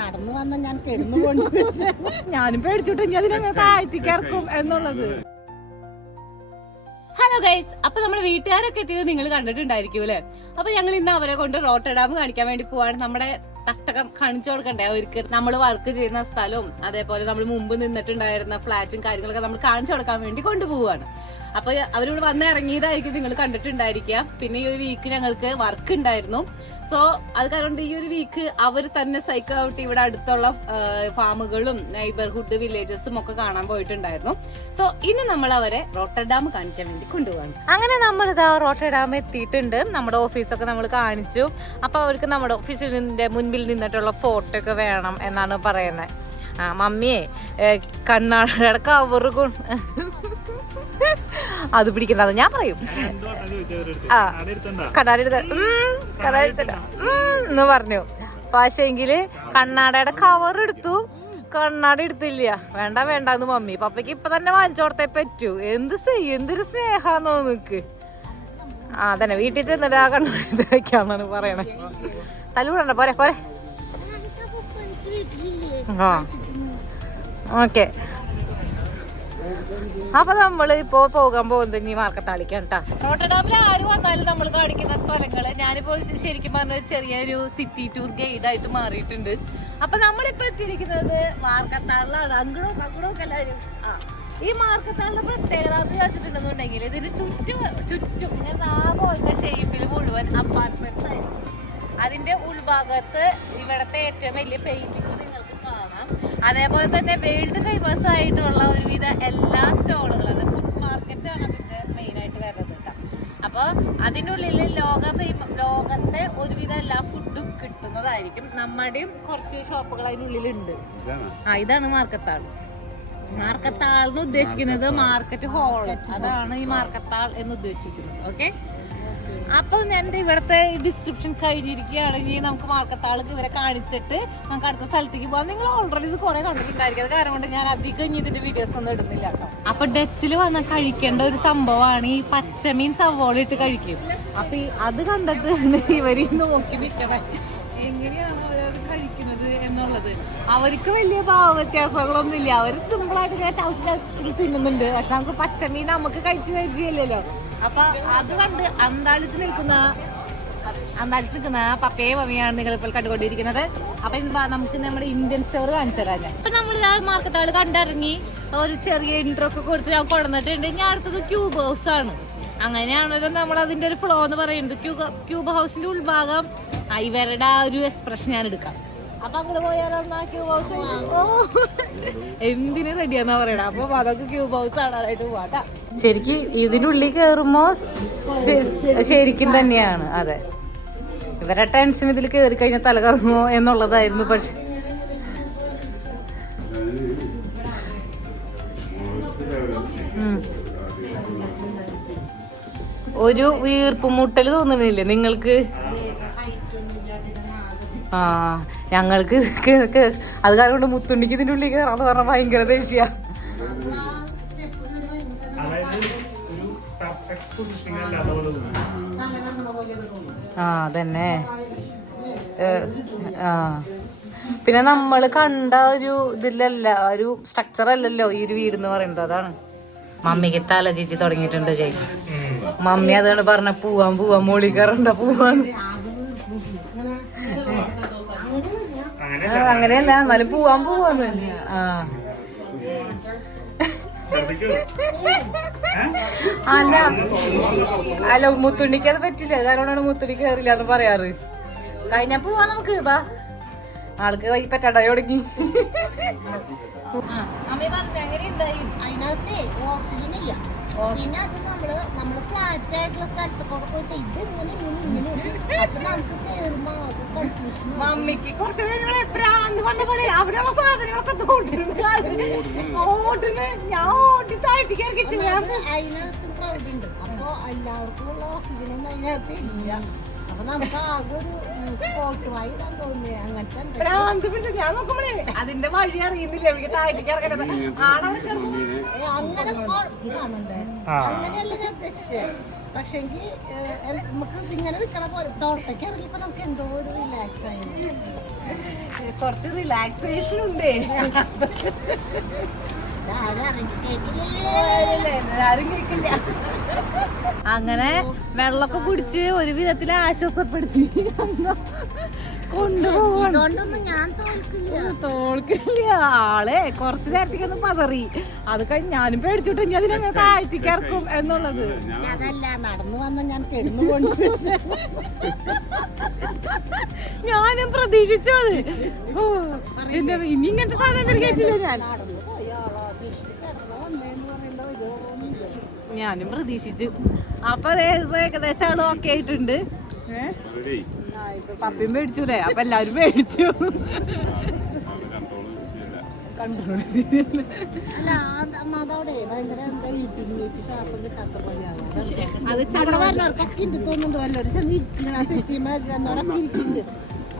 നടന്നു വന്ന ഞാൻ കിടന്നുകൊണ്ട് ഞാനും പേടിച്ചിട്ട് അതിനെ താഴ്ത്തിക്കിറക്കും എന്നുള്ളത്. ഹലോ ഗൈസ്, അപ്പൊ നമ്മുടെ വീട്ടുകാരൊക്കെ എത്തിയത് നിങ്ങൾ കണ്ടിട്ടുണ്ടായിരിക്കും അല്ലെ. അപ്പൊ ഞങ്ങൾ ഇന്ന് അവരെ കൊണ്ട് റോട്ടർഡാം കാണിക്കാൻ വേണ്ടി പോവാണ്. നമ്മുടെ തട്ടകം കാണിച്ചു കൊടുക്കണ്ടേ അവർക്ക്. നമ്മൾ വർക്ക് ചെയ്യുന്ന സ്ഥലവും അതേപോലെ നമ്മൾ മുമ്പ് നിന്നിട്ടുണ്ടായിരുന്ന ഫ്ലാറ്റും കാര്യങ്ങളൊക്കെ നമ്മൾ കാണിച്ചു കൊടുക്കാൻ വേണ്ടി കൊണ്ടുപോവാണ്. അപ്പൊ അവരിവിടെ വന്ന് ഇറങ്ങിയതായിരിക്കും നിങ്ങൾ കണ്ടിട്ടുണ്ടായിരിക്കുക. പിന്നെ ഈ ഒരു വീക്ക് ഞങ്ങൾക്ക് വർക്ക് ഉണ്ടായിരുന്നു. സോ അത് കാരണം ഈ ഒരു വീക്ക് അവർ തന്നെ സൈക്കിൾ ഔട്ട് ഇവിടെ അടുത്തുള്ള ഫാമുകളും നൈബർഹുഡ് വില്ലേജസും ഒക്കെ കാണാൻ പോയിട്ടുണ്ടായിരുന്നു. സോ ഇനി നമ്മൾ അവരെ റോട്ടർഡാം കാണിക്കാൻ വേണ്ടി കൊണ്ടുപോകാണ്. അങ്ങനെ നമ്മൾ ഇതാ റോട്ടർഡാം എത്തിയിട്ടുണ്ട്. നമ്മുടെ ഓഫീസൊക്കെ നമ്മൾ കാണിച്ചു. അപ്പൊ അവർക്ക് നമ്മുടെ ഓഫീസിന്റെ മുൻപിൽ നിന്നിട്ടുള്ള ഫോട്ടോ ഒക്കെ വേണം എന്നാണ് പറയുന്നത്. മമ്മിയെ കണ്ണാടയുടെ കവറ് അത് പിടിക്കണ്ട ഞാൻ പറയും. എന്ന് പറഞ്ഞു. പക്ഷേങ്കില് കണ്ണാടയുടെ കവർ എടുത്തു, കണ്ണാടി എടുത്തില്ല. വേണ്ട വേണ്ടെന്ന് മമ്മി. പപ്പയ്ക്ക് ഇപ്പൊ തന്നെ വാങ്ങിച്ചോടത്തേ പറ്റൂ. എന്തൊരു സ്നേഹാന്നോ നിക്ക്. അതന്നെ വീട്ടിൽ ചെന്നിട്ട് ആ കണ്ണാടി വെക്കാന്നാണ് പറയണേ. തല്ലുകൂടണ്ട, പോരെ പോരെ. ഓക്കെ, അപ്പൊ നമ്മള് ഇപ്പോ പോകാൻ പോകുന്നത് ഇനി മാർക്കത്താളിക്കാണ് കേട്ടോ. റോട്ടർഡാമിൽ ആര് വന്നാലും നമ്മൾ കാണിക്കുന്ന സ്ഥലങ്ങള് ഞാനിപ്പോൾ ശരിക്കും പറഞ്ഞ ചെറിയൊരു സിറ്റി ടൂർ ഗൈഡ് ആയിട്ട് മാറിയിട്ടുണ്ട്. അപ്പൊ നമ്മളിപ്പോ എത്തിയിരിക്കുന്നത് മാർക്കത്താളിലാണ്. അങ്ങോട്ടൊക്കെ എല്ലാവരും ഈ മാർക്കത്താളിന്റെ പ്രത്യേകത എന്ന് വെച്ചിട്ടുണ്ടെന്നുണ്ടെങ്കിൽ ഇതിന് ചുറ്റും ഇങ്ങനെ പോലത്തെ ഷേപ്പിൽ മുഴുവൻ അപ്പാർട്ട്മെന്റ്സ് ആയിരിക്കും. അതിന്റെ ഉൾഭാഗത്ത് ഇവിടത്തെ ഏറ്റവും വലിയ പെയിന്റിങ് നിങ്ങൾക്ക് കാണാം. അതേപോലെ തന്നെ വേൾഡ് ഫേമസ് ആയിട്ടുള്ള ഒരുവിധ എല്ലാ സ്റ്റോളുകളും, അത് ഫുഡ് മാർക്കറ്റാണ് അതിന്റെ മെയിൻ ആയിട്ട് വരുന്നത് കേട്ടോ. അപ്പൊ അതിൻ്റെ ഉള്ളിൽ ലോകത്തെ ഒരുവിധ എല്ലാ ഫുഡും കിട്ടുന്നതായിരിക്കും. നമ്മുടെയും കുറച്ച് ഷോപ്പുകൾ അതിനുള്ളിലുണ്ട്. ഇതാണ് മാർക്കത്താൾ. മാർക്കത്താൾ എന്ന് ഉദ്ദേശിക്കുന്നത് മാർക്കറ്റ് ഹാൾ, അതാണ് ഈ മാർക്കത്താൾ എന്ന് ഉദ്ദേശിക്കുന്നത്. ഓക്കെ, അപ്പൊ ഞാൻ ഇവിടുത്തെ ഡിസ്ക്രിപ്ഷൻ കഴിഞ്ഞിരിക്കുകയാണ്. ഇനി നമുക്ക് മാർക്കത്താൾക്ക് ഇവരെ കാണിച്ചിട്ട് നമുക്ക് അടുത്ത സ്ഥലത്തേക്ക് പോകാം. നിങ്ങൾ ഓൾറെഡി ഇത് കുറെ കണ്ടിട്ടുണ്ടായിരിക്കും. അത് കാരണം കൊണ്ട് ഞാൻ അധികം ഇനി ഇതിന്റെ വീഡിയോസ് ഒന്നും ഇടുന്നില്ല കേട്ടോ. അപ്പൊ ഡച്ചിൽ വന്ന് കഴിക്കേണ്ട ഒരു സംഭവമാണ് ഈ പച്ചമീൻ സവോള ഇട്ട് കഴിക്കും. അപ്പൊ അത് കണ്ടിട്ട് ഇവര് നോക്കി നിൽക്കണേ എങ്ങനെയാണ് അത് കഴിക്കുന്നത് എന്നുള്ളത്. അവർക്ക് വലിയ ഭാവ വ്യത്യാസങ്ങളൊന്നും ഇല്ല. അവർ സിമ്പിളായിട്ട് ഇങ്ങനെ ചവച്ച് തിന്നുന്നുണ്ട്. പക്ഷെ നമുക്ക് പച്ചമീൻ നമുക്ക് കഴിച്ചു കഴിച്ചില്ലല്ലോ. അപ്പൊ അത് കണ്ട് അന്താളിച്ച് നിൽക്കുന്ന പപ്പയെ മമ്മിയാണ് നിങ്ങൾ ഇപ്പോൾ കണ്ടുകൊണ്ടിരിക്കുന്നത്. അപ്പൊ നമുക്ക് നമ്മുടെ ഇന്ത്യൻ സ്റ്റോർ കാണിച്ചു തരാം. അപ്പൊ നമ്മൾ മാർക്കറ്റാൾ കണ്ടിറങ്ങി ഒരു ചെറിയ ഇൻട്രോ ഒക്കെ കൊടുത്ത് ഞാൻ കൊണ്ടുവന്നിട്ടുണ്ട്. ഞാൻ അടുത്തത് ക്യൂബ് ഹൗസ് ആണ്. അങ്ങനെയാണല്ലോ നമ്മൾ അതിന്റെ ഒരു ഫ്ലോ എന്ന് പറയുന്നത്. ക്യൂബ് ഹൗസിന്റെ ഉൾഭാഗം ഇവരുടെ ആ ഒരു എക്സ്പ്രഷൻ ഞാൻ എടുക്കാം. അപ്പൊ അങ്ങോട്ട് പോയാലോ ക്യൂബ് ഹൗസ്. എന്തിനു റെഡിയാന്നാ പറയണേ. അപ്പൊ അതൊക്കെ ക്യൂബ് ഹൗസ് കാണാനായിട്ട് പോവാട്ടാ. ശരിക്കും ഇതിനുള്ളിൽ കയറുമ്പോ ശരിക്കും തന്നെയാണ്. അതെ, ഇവരെ ടെൻഷൻ ഇതിൽ കയറി കഴിഞ്ഞാൽ തല കറങ്ങുമോ എന്നുള്ളതായിരുന്നു. പക്ഷെ ഒരു വീർപ്പുമുട്ടൽ തോന്നുന്നില്ലേ നിങ്ങൾക്ക്? ഞങ്ങൾക്ക് അത് കാരണം കൊണ്ട് മുത്തുണ്ടിക്ക് ഇതിൻ്റെ ഉള്ളിൽ കയറാന്ന് പറഞ്ഞാൽ ഭയങ്കര ദേഷ്യ. അതന്നെ. പിന്നെ നമ്മള് കണ്ട ഒരു ഇതിലല്ല, ഒരു സ്ട്രക്ചർ അല്ലല്ലോ ഈ ഒരു വീട് എന്ന് പറയുന്നത്. അതാണ് മമ്മിക്ക് തല ചീറ്റി തുടങ്ങിയിട്ടുണ്ട് ഗൈസ്. മമ്മി അതാണ് പറഞ്ഞ പോവാൻ മോളി കയറണ്ട പോവാന്ന്. അങ്ങനെയല്ല, എന്നാലും പോവാന്ന്. അല്ല മുത്തുണ്ടിക്ക് അത് പറ്റില്ല. കാരണം മുത്തുണ്ടി കയറില്ല എന്ന് പറയാറ്. കഴിഞ്ഞ പോവാ നമുക്ക്. ബാ, ആൾക്ക് കൈ പറ്റാണ്ടായി തുടങ്ങി. അതിനകത്ത് ഓക്സിജൻ ഇല്ല. പിന്നെ അത് നമ്മള് ഫ്ലാറ്റ് ആയിട്ടുള്ള സ്ഥലത്തൊക്കെ പോയിട്ട് ഇത് ഇങ്ങനെ അപ്പൊ നമുക്ക് കേറുമ്പോ കൺഫ്യൂഷൻ. മമ്മിക്ക് കുറച്ച് പ്രാന്ത് വന്ന പോലെ അവിടെയുള്ള സാധനങ്ങളൊക്കെ ഓടുന്നു. ഞാൻ ഓടി താഴ്ത്തിക്ക് ഇറക്കിച്ചു. അതിനകത്ത് ക്രൗഡ് ഉണ്ട്. അപ്പൊ എല്ലാവർക്കും ഉള്ള ഓക്സിജനൊന്നും അതിനകത്ത് ഇല്ല. അപ്പൊ നമുക്ക് ആകെ ഒരു ഫോട്ടോമായി തോന്നി. അങ്ങനത്തെ ഞാൻ നോക്കുമ്പോഴേ അതിന്റെ വഴി അറിയുന്നില്ല. എനിക്ക് താഴ്ത്തിക്ക് ഇറക്കണത് അങ്ങനെ ഇതാണുണ്ട്. അങ്ങനെയല്ല ഞാൻ ഉദ്ദേശിച്ചത്. പക്ഷെങ്കിൽ നമുക്ക് ഇങ്ങനെ നിൽക്കണ പോലെ തോട്ടയ്ക്ക് ഇറങ്ങിയപ്പോൾ നമുക്ക് എന്തോ ഒരു റിലാക്സ് ആയി. കുറച്ച് റിലാക്സേഷൻ ഉണ്ട്. ആരും കേൾക്കില്ല. അങ്ങനെ വെള്ളമൊക്കെ കുടിച്ച് ഒരു വിധത്തിൽ ആശ്വാസപ്പെടുത്തി കൊണ്ടുപോകണം. ഞാൻ തോൽക്കില്ല. ആളെ കുറച്ച് നേരത്തേക്കൊന്നും പതറി. അത് കഴിഞ്ഞ് ഞാനും പേടിച്ചിട്ട് ഇനി അതിനങ്ങനെ താഴ്ത്തിക്ക് ഇറക്കും എന്നുള്ളത്. അതല്ല, നടന്നു വന്ന ഞാൻ കെടുന്നുകൊണ്ട് ഞാനും പ്രതീക്ഷിച്ചത്. എന്റെ ഇനി ഇങ്ങനത്തെ സാധനം കേട്ടില്ല. ഞാനും പ്രതീക്ഷിച്ചു. അപ്പൊ ഏകദേശം ആള് ഓക്കെ ആയിട്ടുണ്ട്. പപ്പിയും മേടിച്ചൂലേ, അപ്പൊ എല്ലാരും മേടിച്ചു.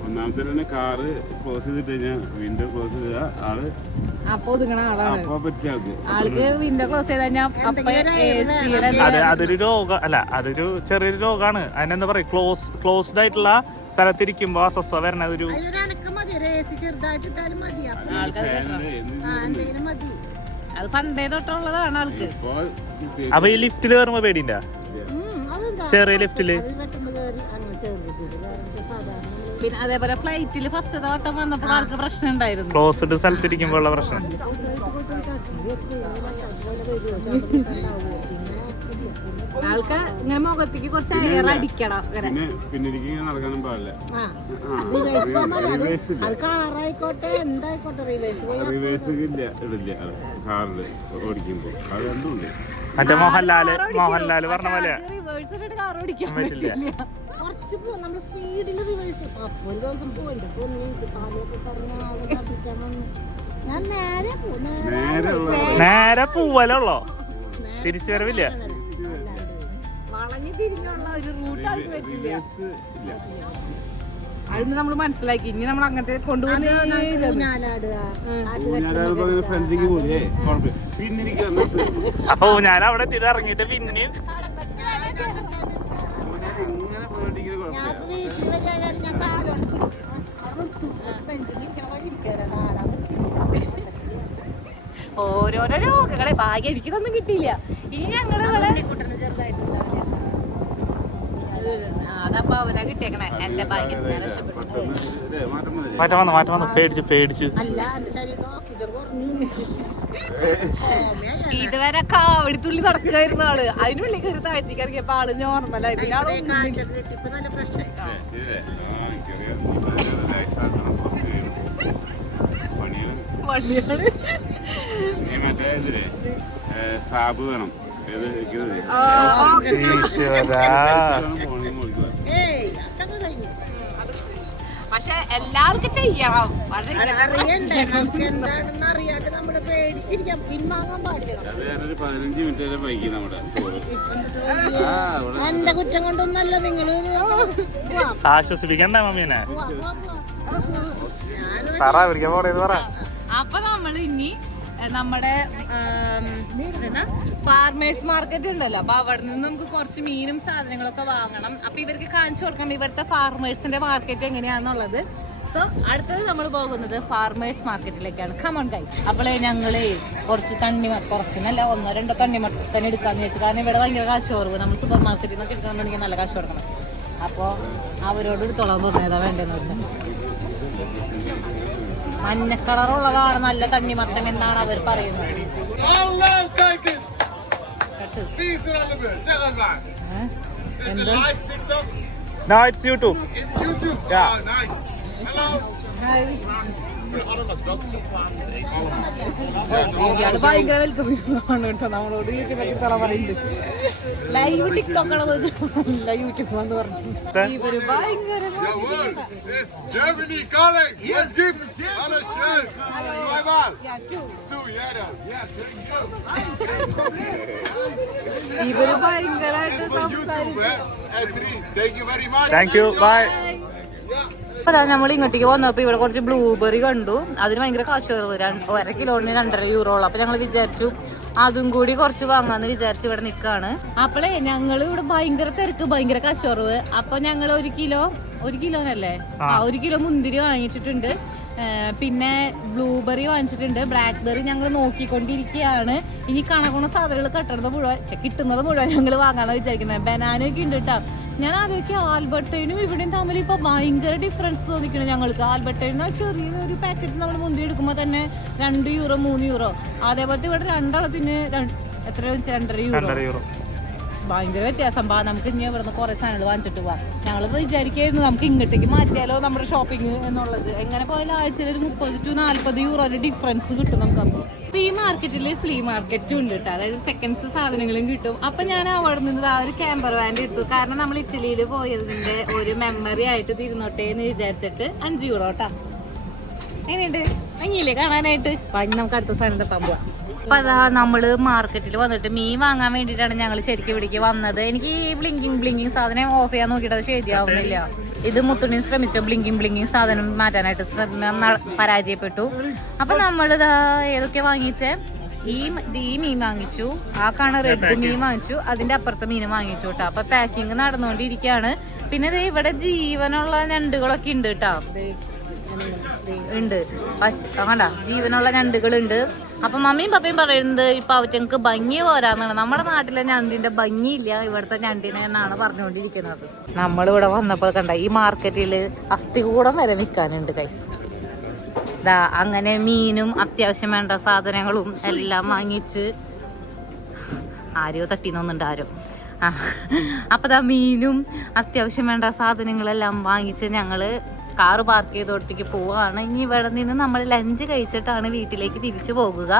ഒന്നാമത്തെ തന്നെ കാറ് ക്ലോസ് ചെയ്തിട്ട് കഴിഞ്ഞാൽ വിൻഡോ ക്ലോസ് ചെയ്ത ആള് അപ്പൊ ഒതുങ്ങണ ആളാണ്. അപ്പൊ പറ്റിയ ആൾക്ക് വിൻഡോ ക്ലോസ് ചെയ്ത് കഴിഞ്ഞാൽ അതൊരു രോഗം അല്ല, അതൊരു ചെറിയൊരു രോഗമാണ്. അതിനെന്താ പറയാ, ക്ലോസ്ഡ് ആയിട്ടുള്ള സ്ഥലത്തിരിക്കുമ്പോ അസ്വസ്ഥത വരണ ഒരു അത് പണ്ടേ തൊട്ടുള്ളതാണ് ആൾക്ക്. അപ്പൊ ഈ ലിഫ്റ്റില് കയറുമ്പോ പേടിയുണ്ടാ? ചെറിയ ലിഫ്റ്റില്. പിന്നെ അതേപോലെ ഫ്ലൈറ്റില് ഫസ്റ്റ് തോട്ടം വന്നപ്പോൾ ആൾക്ക് പ്രശ്നം ഉണ്ടായിരുന്നു. ക്ലോസ്ഡ് സ്ഥലത്തിരിക്കുമ്പോ ഉള്ള പ്രശ്നം. ആൾക്ക് ഇങ്ങനെ മുഖത്തേക്ക് കുറച്ച് എയർ അടിക്കണം. പിന്നെ നടക്കാനും പാടില്ല. റിവേഴ്സ് ഇല്ല, ഇടില്ല കാറില് ഓടിക്കുമ്പോ. അത് രണ്ടുണ്ട്. മറ്റേ മോഹൻലാല് പറഞ്ഞ പോലെ റിവേഴ്സ് ഇട്ടിട്ട് കാർ ഓടിക്കാൻ പറ്റില്ല. കുറച്ച് നമ്മൾ സ്പീഡിൽ റിവേഴ്സ് ഒരു ദിവസം പോയിട്ട് ഞാൻ നേരെ പൂവലുള്ളോ, തിരിച്ചു വരവില്ല. വളഞ്ഞു തിരിഞ്ഞുള്ള ഒരു റൂട്ട് ആൾക്ക് പറ്റില്ല. അതിന് നമ്മൾ മനസ്സിലാക്കി. ഇനി നമ്മൾ അങ്ങനത്തെ കൊണ്ടുപോകുന്ന അപ്പൊ ഞാൻ അവിടെ എത്തിയിട്ട് ഇറങ്ങിയിട്ട് പിന്നെ ഓരോരോ രോഗങ്ങളെ ഭാഗ്യം എനിക്കൊന്നും കിട്ടിയില്ല. ഇനി ഞങ്ങള് അതപ്പോ അവരാ കിട്ടിയേക്കണേ. എന്റെ ഭാഗ്യം മാറ്റം വന്നു പേടിച്ചു. ഇതുവരെ കാവടിത്തുള്ളി നടക്കുമായിരുന്നു ആള്. അതിനുള്ളിൽ കയറി താഴ്ത്തിക്ക് ഇറങ്ങിയപ്പോ ആള് നോർമലായി. പിന്നെ ആള് വണ്ടിയാണ്. സാബ് വേണം. പക്ഷെ എല്ലാവർക്കും ചെയ്യണം. എന്റെ കുറ്റം കൊണ്ടൊന്നല്ല നിങ്ങള് ആശ്വസിപ്പിക്കണ്ടേ മമ്മീനെ? അപ്പൊ നമ്മൾ ഇനി നമ്മുടെ ഫാർമേഴ്സ് മാർക്കറ്റ് ഉണ്ടല്ലോ, അപ്പൊ അവിടെ നിന്ന് നമുക്ക് കുറച്ച് മീനും സാധനങ്ങളൊക്കെ വാങ്ങണം. അപ്പൊ ഇവർക്ക് കാണിച്ചു കൊടുക്കണം ഇവിടുത്തെ ഫാർമേഴ്സിന്റെ മാർക്കറ്റ് എങ്ങനെയാന്നുള്ളത്. സോ അടുത്തത് നമ്മൾ പോകുന്നത് ഫാർമേഴ്സ് മാർക്കറ്റിലേക്കാണ്. Come on guys. അപ്പോഴേ ഞങ്ങള് കുറച്ച് കുറച്ചിനല്ല 1-2 തണ്ണിമത്തൻ എടുക്കാന്ന് വെച്ചു. കാരണം ഇവിടെ ഭയങ്കര കാശ് കുറവ്. നമ്മൾ സൂപ്പർ മാർക്കറ്റിൽ നിന്നൊക്കെ എടുക്കണമെന്നുണ്ടെങ്കിൽ നല്ല കാശ് കൊടുക്കണം. അപ്പോൾ അവരോട് എടുത്തോളാൻ തോന്നിയതാ വേണ്ടതെന്ന് വെച്ചാൽ. മഞ്ഞ കളറുള്ളതാണ് നല്ല തണ്ണിമത്തൻ എന്നാണ് അവർ പറയുന്നത്. No, it's YouTube. Yeah. ഇയാള് ഭയങ്കര വെൽക്കമിംഗ് കേട്ടോ. നമ്മളോട് യൂട്യൂബിൽ പറയുന്നുണ്ട്. ലൈവ് ടിക്ടോക്കാണ് യൂട്യൂബ് എന്ന് പറഞ്ഞു. ഇവര് ഭയങ്കര ഇവര് ഭയങ്കരമായിട്ട് Thank you. Bye. അതാ നമ്മൾ ഇങ്ങോട്ടേക്ക് വന്നപ്പോൾ ഇവിടെ കുറച്ച് ബ്ലൂബെറി കണ്ടു. അതിന് ഭയങ്കര കാശ് കുറവ്. 1 കിലോന് €2.5. അപ്പോൾ ഞങ്ങൾ വിചാരിച്ചു അതും കൂടി കുറച്ച് വാങ്ങാന്ന് വിചാരിച്ച് ഇവിടെ നിൽക്കാണ്. അപ്പോളേ ഞങ്ങൾ ഇവിടെ ഭയങ്കര തിരക്ക്, ഭയങ്കര കച്ചവറവ്. അപ്പൊ ഞങ്ങൾ 1 കിലോനല്ലേ 1 കിലോ മുന്തിരി വാങ്ങിച്ചിട്ടുണ്ട്. പിന്നെ ബ്ലൂബെറി വാങ്ങിച്ചിട്ടുണ്ട്. ബ്ലാക്ക്ബെറി ഞങ്ങൾ നോക്കിക്കൊണ്ടിരിക്കുകയാണ്. ഇനി കണക്കുണ സാധനങ്ങൾ കിട്ടുന്നത് മുഴുവൻ ഞങ്ങൾ വാങ്ങാനാണ് വിചാരിക്കുന്നത്. ബനാനൊക്കെ ഉണ്ട് കേട്ടോ. ഞാൻ ആലോചിക്കുക ആൽബർട്ടൈനും ഇവിടെയും തമ്മിൽ ഇപ്പൊ ഭയങ്കര ഡിഫറൻസ് തോന്നിക്കണം ഞങ്ങൾക്ക്. ആൽബർട്ടൈന് ചെറിയൊരു പാക്കറ്റ് നമ്മൾ മുന്തിരി എടുക്കുമ്പോൾ തന്നെ 2 യൂറോ 3 യൂറോ. അതേപോലത്തെ ഇവിടെ രണ്ടെണ്ണത്തിന് എത്ര 2.5 യൂറോ. ഭയങ്കര വ്യത്യാസം. നമുക്ക് ഇനി ഇവിടുന്ന് കുറെ സാധനങ്ങൾ വാങ്ങിച്ചിട്ട് പോവാം. ഞങ്ങളിപ്പോൾ വിചാരിക്കായിരുന്നു നമുക്ക് ഇങ്ങോട്ടേക്ക് മാറ്റിയാലോ നമ്മുടെ ഷോപ്പിംഗ് എന്നുള്ളത്. എങ്ങനെ പോയാലും ആഴ്ചയിൽ ഒരു 30 to 40 യൂറോയുടെ ഡിഫറൻസ് കിട്ടും നമുക്ക്. അപ്പോൾ ഈ മാർക്കറ്റിൽ ഫ്ലീ മാർക്കറ്റും ഉണ്ട് കേട്ടോ. അതായത് സെക്കൻഡ്സ് സാധനങ്ങളും കിട്ടും. അപ്പം ഞാൻ അവിടെ നിന്ന് ആ ഒരു ക്യാമ്പർ വാൻ എടുത്തു. കാരണം നമ്മൾ ഇറ്റലിയിൽ പോയതിൻ്റെ ഒരു മെമ്മറി ആയിട്ട് തിരുന്നോട്ടെ എന്ന് വിചാരിച്ചിട്ട് 5 യൂറോ കേട്ടോ. എങ്ങനെയുണ്ട്? ഭംഗിയില്ലേ കാണാനായിട്ട്? വാങ്ങി നമുക്ക് അടുത്ത സാധനം തപ്പാൻ പോവാം. അപ്പൊ അതാ നമ്മള് മാർക്കറ്റിൽ വന്നിട്ട് മീൻ വാങ്ങാൻ വേണ്ടിയിട്ടാണ് ഞങ്ങൾ ശരിക്കും ഇവിടേക്ക് വന്നത്. എനിക്ക് ഈ ബ്ലിങ്കിങ് സാധനം ഓഫ് ചെയ്യാൻ നോക്കിയിട്ട് അത് ശരിയാവുന്നില്ല. ഇത് മുത്തുണ്ണി ശ്രമിച്ച ബ്ലിങ്കിങ് സാധനം മാറ്റാനായിട്ട് പരാജയപ്പെട്ടു. അപ്പൊ നമ്മളിതാ ഏതൊക്കെ വാങ്ങിച്ചേ, ഈ മീൻ വാങ്ങിച്ചു, ആ കാണ റെഡ് മീൻ വാങ്ങിച്ചു, അതിന്റെ അപ്പുറത്തെ മീൻ വാങ്ങിച്ചു കേട്ടോ. അപ്പൊ പാക്കിങ് നടന്നുകൊണ്ടിരിക്കുകയാണ്. പിന്നെ ഇവിടെ ജീവനുള്ള ഞണ്ടുകളൊക്കെ ഉണ്ട് കേട്ടോ. ഉണ്ട് കണ്ട ജീവനുള്ള ഞണ്ടുകളുണ്ട്. അപ്പൊ മമ്മിയും പപ്പയും പറയുന്നത് ഇപ്പൊ അവറ്റങ്ങൾക്ക് ഭംഗി പോരാന്നാണ്. നമ്മുടെ നാട്ടിലെ ഞണ്ടിന്റെ ഭംഗിയില്ല ഇവിടുത്തെ ഞണ്ടിനെ എന്നാണ് പറഞ്ഞുകൊണ്ടിരിക്കുന്നത്. നമ്മളിവിടെ വന്നപ്പോൾ കണ്ട ഈ മാർക്കറ്റിൽ അസ്ഥികൂടം വരെ വിൽക്കാനുണ്ട് ഗൈസ്. ഇതാ അങ്ങനെ മീനും അത്യാവശ്യം വേണ്ട സാധനങ്ങളും എല്ലാം വാങ്ങിച്ച് ആരോ തട്ടിന്നൊന്നുണ്ട് ആരോ. അപ്പൊ ദാ മീനും അത്യാവശ്യം വേണ്ട സാധനങ്ങളെല്ലാം വാങ്ങിച്ച് ഞങ്ങള് കാറ് പാർക്ക് ചെയ്തോടത്തേക്ക് പോവുകയാണ്. ഇനി ഇവിടെ നിന്ന് നമ്മൾ ലഞ്ച് കഴിച്ചിട്ടാണ് വീട്ടിലേക്ക് തിരിച്ചു പോകുക.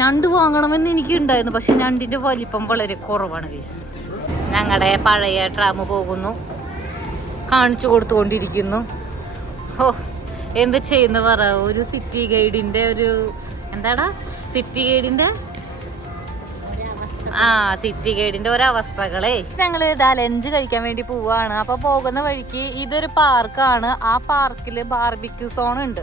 ഞണ്ട് വാങ്ങണമെന്ന് എനിക്ക് ഉണ്ടായിരുന്നു, പക്ഷെ ഞണ്ടിൻ്റെ വലിപ്പം വളരെ കുറവാണ് ഗൈസ്. ഞങ്ങളുടെ പഴയ ട്രാം പോകുന്നു, കാണിച്ചു കൊടുത്തുകൊണ്ടിരിക്കുന്നു. ഓ എന്ത് ചെയ്യുന്ന പറ. ഒരു സിറ്റി ഗൈഡിൻ്റെ സിറ്റി ഗൈഡിന്റെ ഒരവസ്ഥകളെ. ഞങ്ങൾ ഇതാ ലഞ്ച് കഴിക്കാൻ വേണ്ടി പോവാണ്. അപ്പൊ പോകുന്ന വഴിക്ക് ഇതൊരു പാർക്കാണ്. ആ പാർക്കില് ബാർബിക്യൂ സോൺ ഉണ്ട്.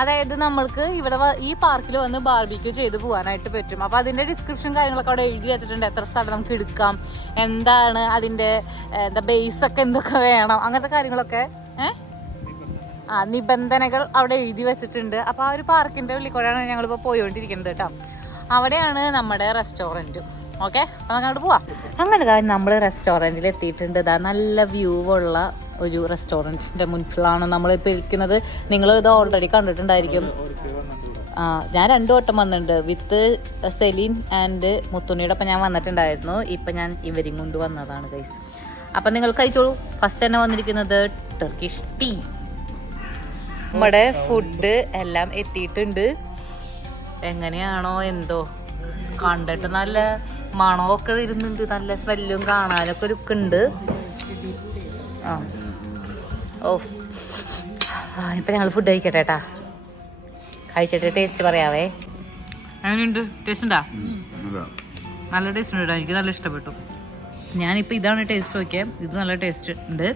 അതായത് നമ്മൾക്ക് ഇവിടെ ഈ പാർക്കിൽ വന്ന് ബാർബിക്യൂ ചെയ്ത് പോകാനായിട്ട് പറ്റും. അപ്പൊ അതിന്റെ ഡിസ്ക്രിപ്ഷൻ കാര്യങ്ങളൊക്കെ അവിടെ എഴുതി വെച്ചിട്ടുണ്ട്. എത്ര സ്ഥലം നമുക്ക് എടുക്കാം, എന്താണ് അതിന്റെ ബേസ് ഒക്കെ എന്തൊക്കെ വേണം, അങ്ങനത്തെ കാര്യങ്ങളൊക്കെ നിബന്ധനകൾ അവിടെ എഴുതി വെച്ചിട്ടുണ്ട്. അപ്പൊ ആ ഒരു പാർക്കിന്റെ ഉള്ളിൽ കൂടെയാണ് ഞങ്ങളിപ്പോ പോയിക്കൊണ്ടിരിക്കുന്നത് കേട്ടോ. അവിടെയാണ് നമ്മുടെ റെസ്റ്റോറൻറ്റ്. ഓക്കെ, അപ്പം അങ്ങോട്ട് പോവാം. അങ്ങനെ ഇതാ നമ്മൾ റെസ്റ്റോറൻറ്റിൽ എത്തിയിട്ടുണ്ട്. ഇതാ നല്ല വ്യൂ ഉള്ള ഒരു റെസ്റ്റോറൻറ്റിൻ്റെ മുൻപിലാണ് നമ്മളിപ്പോൾ ഇരിക്കുന്നത്. നിങ്ങൾ ഇത് ഓൾറെഡി കണ്ടിട്ടുണ്ടായിരിക്കും. ഞാൻ 2 വട്ടം വന്നിട്ടുണ്ട്. വിത്ത് സെലീൻ ആൻഡ് മുത്തുണ്ണിയുടെ ഒപ്പം ഞാൻ വന്നിട്ടുണ്ടായിരുന്നു. ഇപ്പം ഞാൻ ഇവരെയും കൊണ്ട് വന്നതാണ് ഗൈസ്. അപ്പം നിങ്ങൾ കഴിച്ചോളൂ. ഫസ്റ്റ് തന്നെ വന്നിരിക്കുന്നത് ടർക്കിഷ് ടീ. നമ്മുടെ ഫുഡ് എല്ലാം എത്തിയിട്ടുണ്ട്. എങ്ങനെയാണോ എന്തോ, കണ്ടിട്ട് നല്ല മണമൊക്കെ വരുന്നുണ്ട്, നല്ല സ്മെല്ലും കാണാനൊക്കെ ഒരു ഉണ്ട്. ഇപ്പം ഞങ്ങൾ ഫുഡ് കഴിക്കട്ടെ ഏട്ടാ. കഴിച്ചിട്ട് ടേസ്റ്റ് പറയാവേ. എങ്ങനെയുണ്ട്? ടേസ്റ്റ് ഉണ്ടാ? നല്ല ടേസ്റ്റ് ഉണ്ട്. എനിക്ക് നല്ല ഇഷ്ടപ്പെട്ടു. ഞാനിപ്പോൾ ഇതാണ് ടേസ്റ്റ് നോക്കിയത്. ഇത് നല്ല ടേസ്റ്റ് ഉണ്ട്.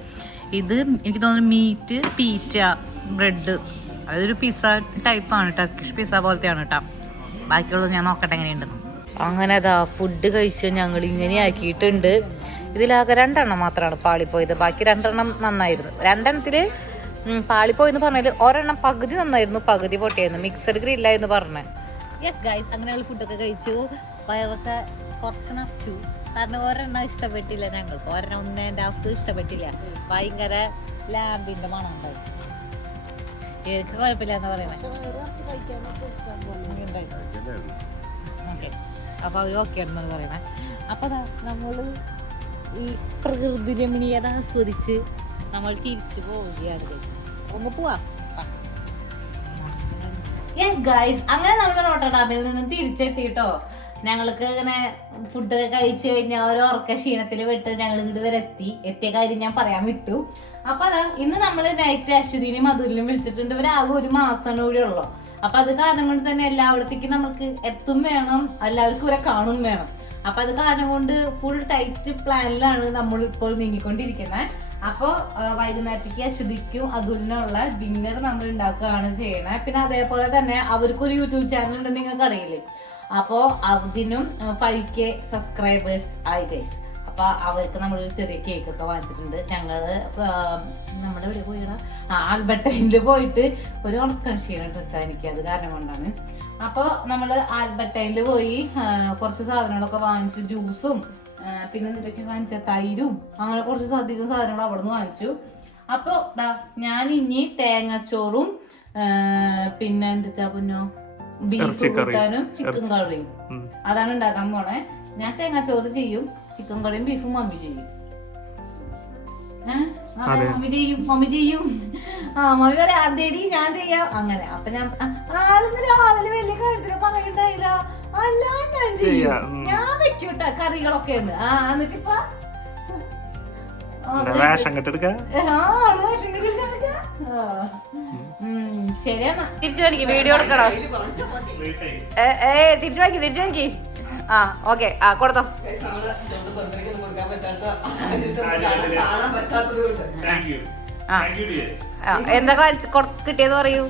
ഇത് എനിക്ക് തോന്നുന്നു മീറ്റ് പീറ്റ ബ്രെഡ്, അതൊരു പിസ്സ ടൈപ്പാണ്, ടർക്കിഷ് പിസ്സ പോലത്തെയാണ് കേട്ടോ. ബാക്കിയുള്ളത് ഞാൻ നോക്കട്ടെ എങ്ങനെയുണ്ടെന്ന്. അങ്ങനെ അതാ ഫുഡ് കഴിച്ച് ഞങ്ങൾ ഇങ്ങനെ ആക്കിയിട്ടുണ്ട്. ഇതിലാകെ 2 എണ്ണം മാത്രമാണ് പാളിപ്പോയത്. ബാക്കി 2 എണ്ണം നന്നായിരുന്നു. 2 എണ്ണത്തിൽ പാളിപ്പോയെന്ന് പറഞ്ഞാൽ ഒരെണ്ണം പകുതി നന്നായിരുന്നു, പകുതി പൊട്ടിയായിരുന്നു. മിക്സഡ് ഗ്രില്ലായിരുന്നു പറഞ്ഞത്. യെസ് ഗൈസ്, അങ്ങനെയുള്ള ഫുഡൊക്കെ കഴിച്ചു. വയറൊക്കെ കുറച്ച് നിറച്ചു. കാരണം ഒരെണ്ണം ഇഷ്ടപ്പെട്ടില്ല ഞങ്ങൾക്ക്. ഒരെണ്ണം 1.5 ഇഷ്ടപ്പെട്ടില്ല. ഭയങ്കര ലാമ്പിന്റെ മണം ഉണ്ടായി. എനിക്ക് കുഴപ്പമില്ല എന്ന് പറയുന്നത്. ഓക്കെ, അപ്പോൾ അവർ ഓക്കെ ആണെന്നാണ് പറയണേ. അപ്പോൾ നമ്മൾ ഈ പ്രകൃതി രമണീയത ആസ്വദിച്ച് നമ്മൾ തിരിച്ചു പോവുകയാണ്. ഒന്ന് പോവാം. യെസ് ഗൈസ്, അങ്ങനെ നമ്മൾ റോട്ടർഡാമിൽ നിന്ന് തിരിച്ചെത്തിട്ടോ. ഞങ്ങൾക്ക് ഇങ്ങനെ ഫുഡ് കഴിച്ചു കഴിഞ്ഞാൽ ഒരു ഉറക്ക ക്ഷീണത്തിൽ വിട്ട് ഞങ്ങൾ ഇതുവരെ എത്തിയ കാര്യം ഞാൻ പറയാൻ വിട്ടു. അപ്പൊ അതാ ഇന്ന് നമ്മൾ നൈറ്റ് അശ്വതിനെയും മധുരിനും വിളിച്ചിട്ടുണ്ട്. ഇവരാകെ 1 മാസം കൂടി ഉള്ളു. അപ്പൊ അത് കാരണം കൊണ്ട് തന്നെ എല്ലായിടത്തേക്കും നമുക്ക് എത്തും വേണം, എല്ലാവർക്കും ഇവരെ കാണും വേണം. അപ്പൊ അത് കാരണം കൊണ്ട് ഫുൾ ടൈറ്റ് പ്ലാനിലാണ് നമ്മൾ ഇപ്പോൾ നീങ്ങിക്കൊണ്ടിരിക്കുന്നത്. അപ്പോൾ വൈകുന്നേരത്തേക്ക് അശ്വതിക്കും അതുലിനുള്ള ഡിന്നർ നമ്മൾ ഉണ്ടാക്കുകയാണ് ചെയ്യണേ. പിന്നെ അതേപോലെ തന്നെ അവർക്കൊരു യൂട്യൂബ് ചാനൽ ഉണ്ട്, നിങ്ങൾക്ക് അറിയില്ലേ. അപ്പോൾ അതിനും 5K സബ്സ്ക്രൈബേഴ്സ് ആയി ഗൈസ്. അപ്പൊ അവർക്ക് നമ്മളൊരു ചെറിയ കേക്ക് ഒക്കെ വാങ്ങിച്ചിട്ടുണ്ട്. ഞങ്ങള് നമ്മുടെ ഇവിടെ പോയിട ആൽബർട്ടൈനിൽ പോയിട്ട് ഒരു ഉണക്കം ക്ഷീണിട്ടിട്ടാ എനിക്ക്, അത് കാരണം കൊണ്ടാണ്. അപ്പൊ നമ്മള് ആൽബർട്ടൈനിൽ പോയി കുറച്ച് സാധനങ്ങളൊക്കെ വാങ്ങിച്ചു, ജ്യൂസും പിന്നെ എന്തൊക്കെ വാങ്ങിച്ച തൈരും അങ്ങനെ കുറച്ച് അധികം സാധനങ്ങൾ അവിടെ നിന്ന് വാങ്ങിച്ചു. അപ്പൊ ഞാൻ ഇനി തേങ്ങാച്ചോറും പിന്നെ എന്താ പൊന്നോ ബീഫ് കൂട്ടാനും ചിക്കൻ കറിയും അതാണ് ഉണ്ടാക്കാൻ പോണേ. ഞാൻ തേങ്ങാച്ചോറ് ചെയ്യും, ചിക്കൻ കറിയും ബീഫും മമ്മി ചെയ്യും. മമ്മി ചെയ്യും മമ്മി പറയാം അതേടി ഞാൻ ചെയ്യാം അങ്ങനെ. അപ്പൊ ഞാൻ ആളിന്ന് രാവിലെ വലിയ കാര്യത്തിന് പറയണ്ടായില്ല, അല്ല ഞാൻ ചെയ്യും, ഞാൻ വെക്കൂട്ട കറികളൊക്കെ എന്നിട്ടിപ്പ ശരിയാ. തിരിച്ചു എനിക്ക് വീഡിയോ എടുക്കണോ? തിരിച്ചു വാങ്ങി തിരിച്ചു വാങ്ങി. ആ ഓക്കെ ആ കൊടുത്തോ. എന്താ കിട്ടിയത് പറയൂ.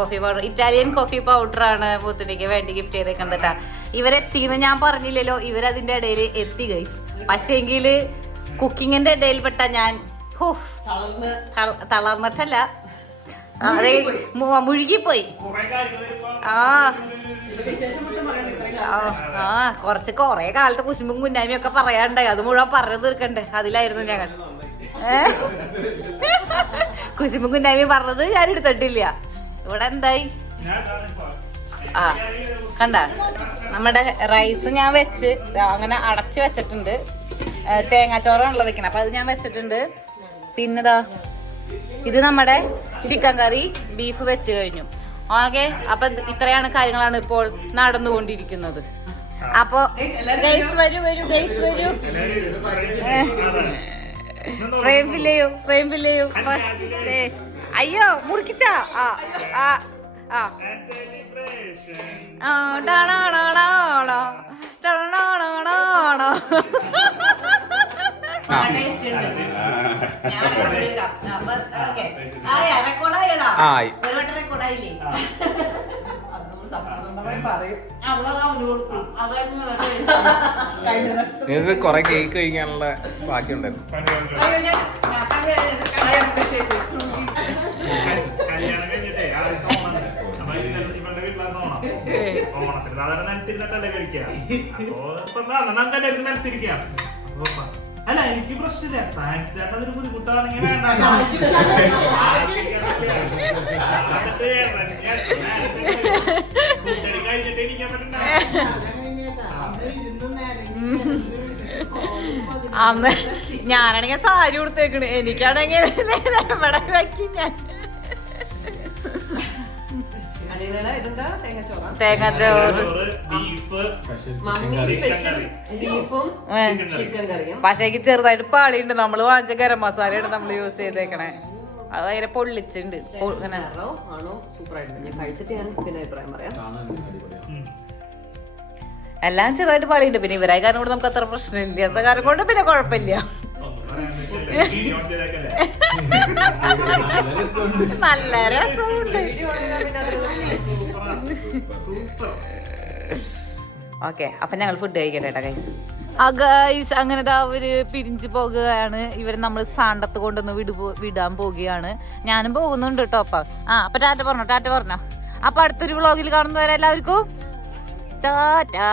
Coffee powder, Italian coffee powder ആണ് പൂത്തുണിക്ക് വേണ്ടി ഗിഫ്റ്റ് ചെയ്തേക്കുന്നത് കേട്ടാ. ഇവരെത്തിന്ന് ഞാൻ പറഞ്ഞില്ലല്ലോ, ഇവരതിന്റെ ഇടയിൽ എത്തി ഗൈസ്. പക്ഷേങ്കില് കുക്കിങ്ങിന്റെ ഇടയിൽ പെട്ട ഞാൻ തളർന്നിട്ടല്ല, അതെ മുഴുകിപ്പോയി. കൊറേ കാലത്ത് കുശുമ്പും കുഞ്ഞായ്മയും ഒക്കെ പറയാണ്ടായി, അത് മുഴുവൻ പറഞ്ഞു തീർക്കണ്ടേ, അതിലായിരുന്നു ഞങ്ങൾ. കുശുമ്പും കുഞ്ഞായ്മയും പറഞ്ഞത് ഞാൻ എടുത്തിട്ടില്ല. ഇവിടെ എന്തായി കണ്ട നമ്മുടെ റൈസ് ഞാൻ വെച്ച് അങ്ങനെ അടച്ചു വെച്ചിട്ടുണ്ട്. തേങ്ങാച്ചോറാണല്ലോ വെക്കണം, അപ്പൊ അത് ഞാൻ വെച്ചിട്ടുണ്ട്. പിന്നെതാ ഇത് നമ്മുടെ ചിക്കൻ കറി, ബീഫ് വെച്ച് കഴിഞ്ഞു. ഓക്കെ, അപ്പൊ ഇത്രയാണ് കാര്യങ്ങളാണ് ഇപ്പോൾ നടന്നുകൊണ്ടിരിക്കുന്നത്. അപ്പൊ ഗൈസ് വരൂ വരൂ ഗൈസ് വരൂ, ഫ്രെയിം ഫില്ല് ചെയ്യൂ, ഫ്രെയിം ഫില്ല് ചെയ്യൂ. അയ്യോ മുറിക്കിച്ചാ. നിങ്ങൾക്ക് കൊറേ കേക്ക് കഴിക്കാനുള്ള ബാക്കിയുണ്ടായിരുന്നു. അല്ല എനിക്ക് പ്രശ്നമില്ല, ഫ്രാൻസ് അതൊരു ബുദ്ധിമുട്ടാണെങ്കിൽ വേണ്ട. കഴിഞ്ഞിട്ട് എനിക്ക് അന്ന് ഞാനാണെങ്കിൽ സാരി കൊടുത്തേക്കണ്, എനിക്കാണെങ്കിൽ ഇവിടെ വയ്ക്കും ഞാൻ. തേങ്ങാച്ചോറ് പക്ഷേ എനിക്ക് ചെറുതായിട്ട് പാളിയുണ്ട്. നമ്മള് വാങ്ങിച്ച ഗരം മസാലയാണ് നമ്മൾ യൂസ് ചെയ്തേക്കണേ, അത് ഭയങ്കര പൊള്ളിച്ചുണ്ട്. എല്ലാം ചെറുതായിട്ട് പാളിയുണ്ട്. പിന്നെ ഇവരായ കാരണം കൊണ്ട് നമുക്ക് അത്ര പ്രശ്നമില്ല, അത്ര കാരണം കൊണ്ട് പിന്നെ കുഴപ്പമില്ല. നല്ല രസമുണ്ട്. ഓക്കെ, അപ്പൊ ഞങ്ങൾ ഫുഡ് കഴിക്കട്ടെ ഗൈസ്. ഗൈസ് അങ്ങനെ അവര് പിരിഞ്ഞു പോകുകയാണ്. ഇവര് നമ്മൾ സാണ്ടത്ത് കൊണ്ടൊന്ന് വിടാൻ പോവുകയാണ്. ഞാനും പോകുന്നുണ്ട് കേട്ടോ. അപ്പൊ ടാറ്റ പറഞ്ഞോ. അപ്പൊ അടുത്തൊരു വ്ളോഗിൽ കാണുന്നവരെ എല്ലാവർക്കും ടാറ്റാ.